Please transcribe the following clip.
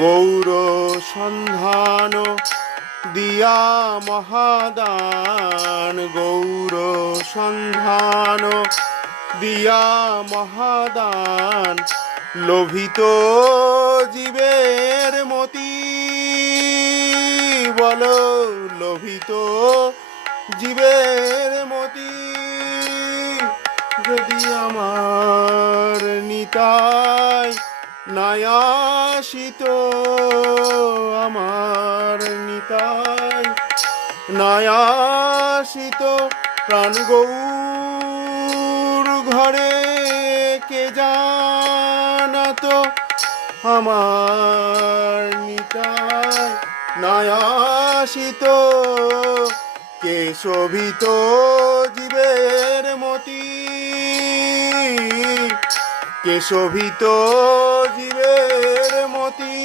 গৌর সন্ধান দিয়া মহাদান, গৌর সন্ধান দিয়া মহাদান, লোভিত জীবের মতি, বলো লোভিত জীবের মতি, যদি আমার নিতাই নায়াসিত, আমার নিতাই নায়াসিত, প্রাণ গৌর ঘরে কে জানাত, আমার নিতাই নায়াসিত, কে শোভিত জীবের মতি, কে শোভিত জীবের মতি।